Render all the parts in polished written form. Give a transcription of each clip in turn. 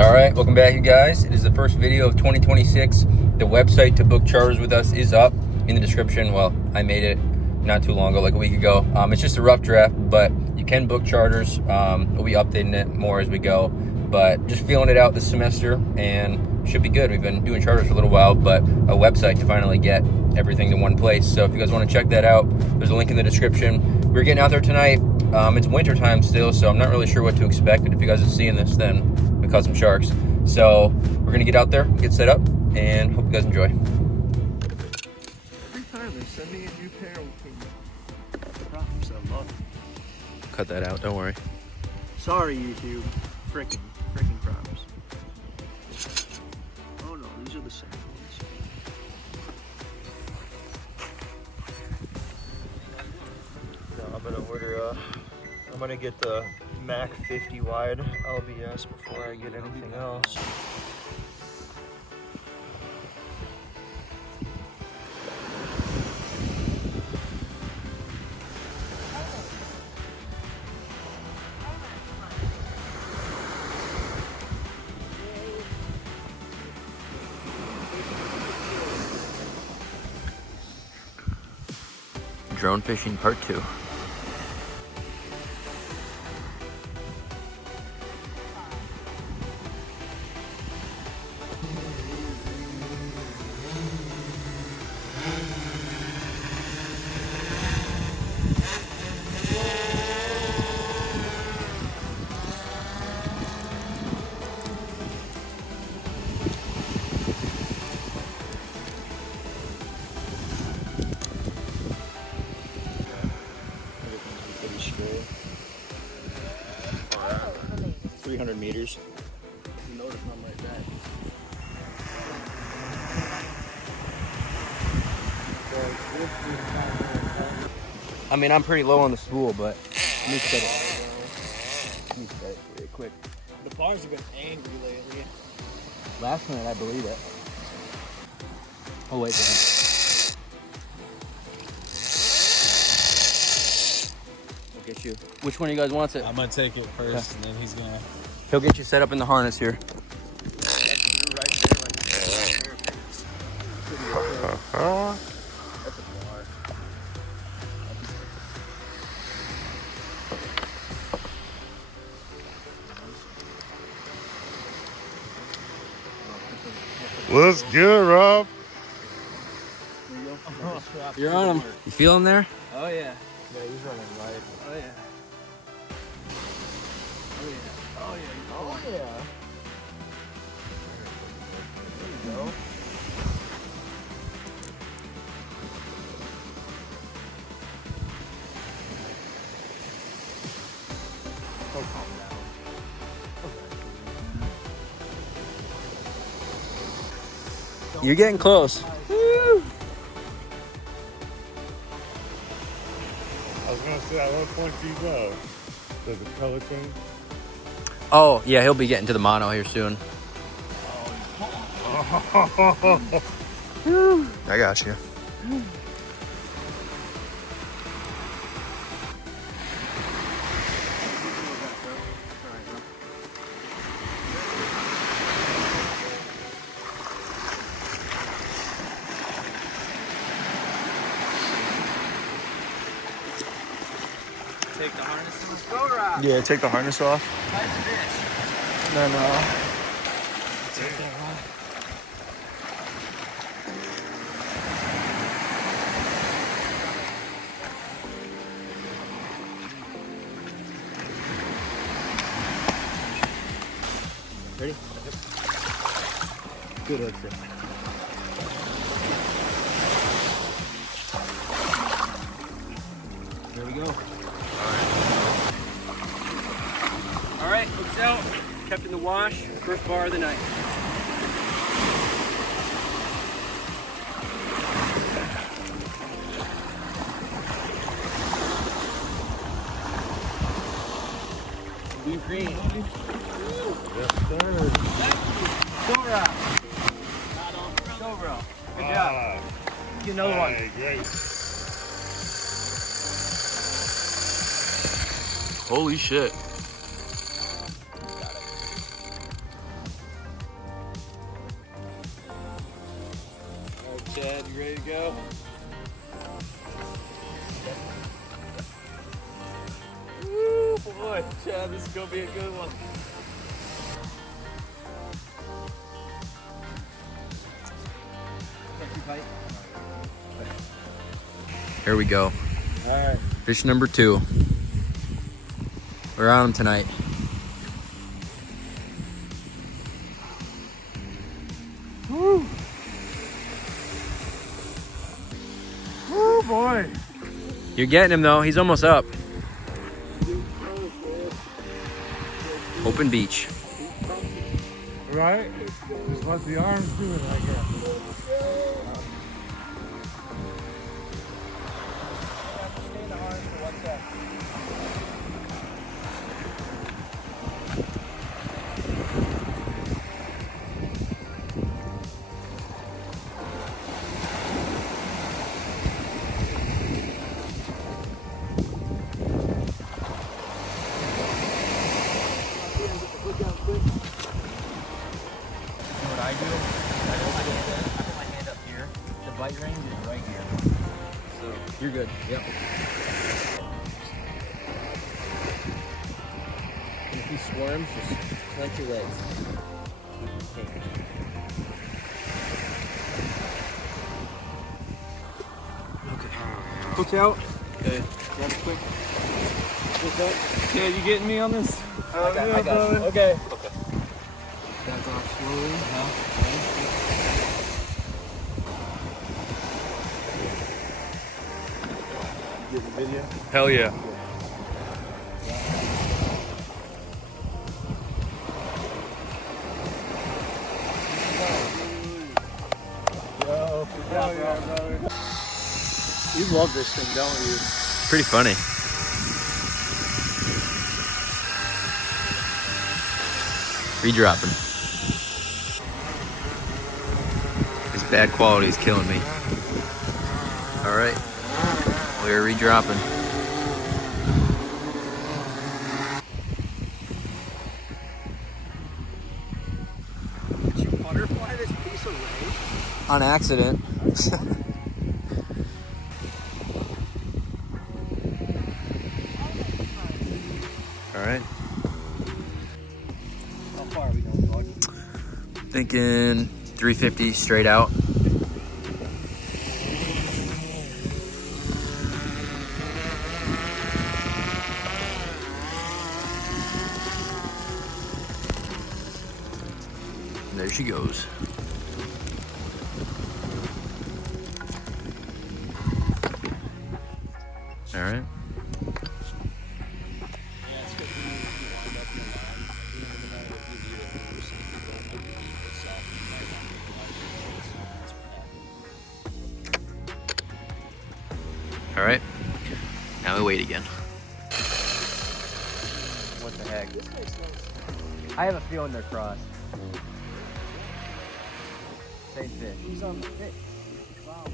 All right, welcome back, you guys. It is the first video of 2026. The website to book charters with us is up in the description. Well, I made it not too long ago, like a week ago. It's just a rough draft, but you can book charters. We'll be updating it more as we go, but just feeling it out this semester and should be good. We've been doing charters for a little while, but a website to finally get everything in one place. So if you guys want to check that out, there's a link in the description. We're getting out there tonight. It's winter time still, so I'm not really sure what to expect, but if you guys are seeing this, then we caught some sharks. So we're gonna get out there, get set up, and hope you guys enjoy. Every time they send me a new pair of props, I love it. Cut that out, don't worry. Sorry, YouTube. Frickin' props. Oh no, these are the same ones. No, I'm gonna get the Mac 50 wide LBS before I get anything else. Drone fishing part 2. Pretty straight. 300 meters. You know to come right back. I mean, I'm pretty low on the spool, but let me set it. Really quick. The bars have been angry lately. Last minute, I believe it. Oh, wait a second. I'll get you. Which one of you guys wants it? I'm gonna take it first, and then he's gonna. He'll get you set up in the harness here. Let's get it, Rob. You're on him. You feel him there? Oh yeah. Yeah, he's running right. Oh yeah. Oh yeah. Oh yeah. Oh yeah. There you go. Oh, calm down. You're getting close. I was gonna say, at what point do you go? Does the color change? Oh, yeah, he'll be getting to the mono here soon. I got you. Take the harness off. Go, Rob. Yeah, take the harness off. Nice fish. No. Take that, Rob. Ready? Good hook there. There we go. All right, hooks out. Kept in the wash. First bar of the night. Blue green. Yes, sir. Go, Rob. Go, bro. Good job. Get another one. Hey, great. Holy shit. boy. Chad, this is gonna be a good one. Here we go. All right. Fish number 2. We're on them tonight. Woo! Woo, boy! You're getting him though. He's almost up. Open beach. Right? Just let the arms do it, I guess. What I do, I put my hand up here. The bite range is right here. So You're good. Yep. if he squirms, just clench your legs. Hook out. Okay. Grab it quick. Hook up. Okay, you getting me on this? I got you. Okay. Back off slowly. Get the video. Hell yeah. Yo, brother. You love this thing, don't you? Pretty funny. Redropping. This bad quality is killing me. All right, we're redropping. Did you butterfly this piece of ray? On accident. All right. How far are we going, dog? Thinking 350 straight out. And there she goes. All right. All right. Now we wait again. What the heck? I have a feeling they're crossed. Same fish. He's on the fish. Wow.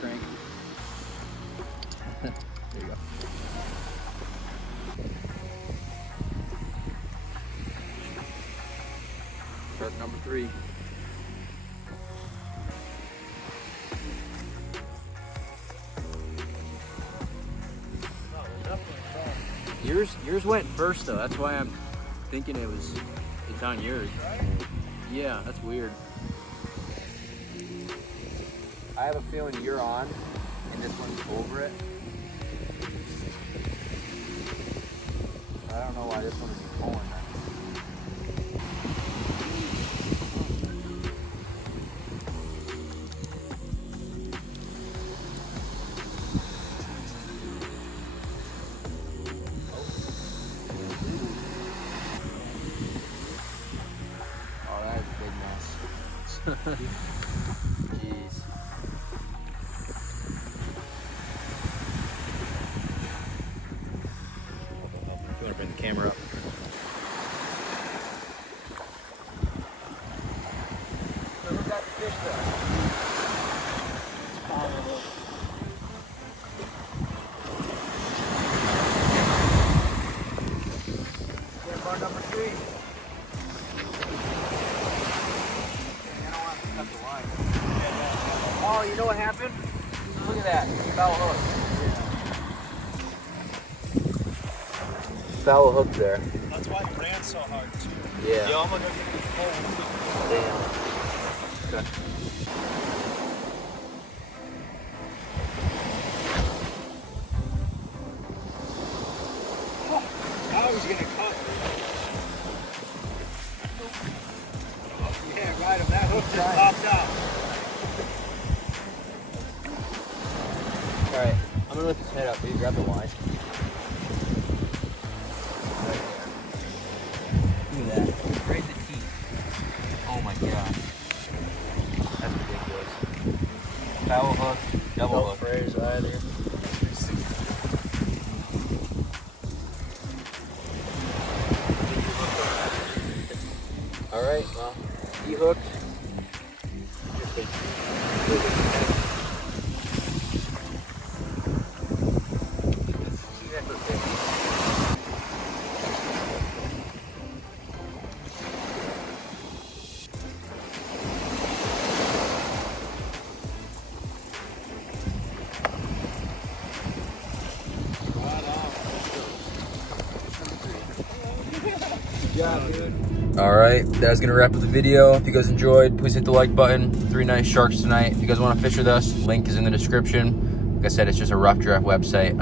Crank. There you go. Shark number 3. Yours went first though. That's why I'm thinking it's on yours. Yeah, that's weird. I have a feeling you're on, and this one's over it. I don't know why this one would be pulling that. Oh, that is a big mess. Jeez. If you want to bring the camera up. So who got the fish though? Oh, you know what happened? Look at that. Foul hook. Foul hook there. That's why it ran so hard too. Yeah. Yo, I'm gonna get this pole. Damn. Okay. I was gonna cut. Yeah, right him. That hook just popped out. All right. I'm gonna lift his head up. Will you grab the line? Look at that. Right in the teeth. Oh my gosh. That's ridiculous. Foul hook, double hook. Phrase either. All right, well, he hooked. All right, that's gonna wrap up the video. If you guys enjoyed, please hit the like button. 3 nice sharks tonight. If you guys want to fish with us, link is in the description. Like I said, it's just a rough draft website,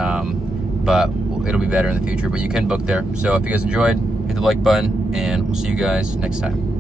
but it'll be better in the future. But you can book there. So if you guys enjoyed, hit the like button, and we'll see you guys next time.